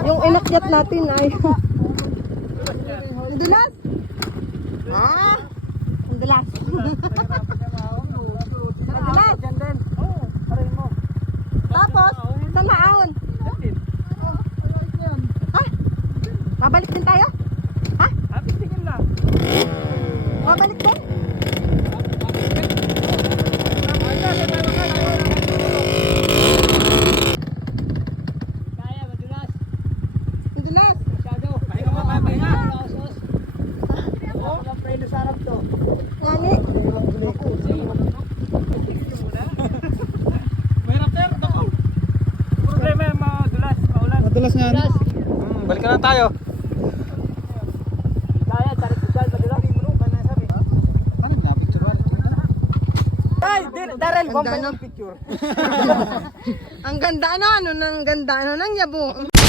Yung inakyat natin ay dulas. Ah, dulas. Dulas. Tapos, sa laon. Ha? Babalik din tayo? Ha? Babalik din? Dulas. Nani? Madulas nga. Balik na tayo. Ay, Darrell, Ang ganda, no? Ang ganda, ano? Ano nang ganda, ano nang yabo?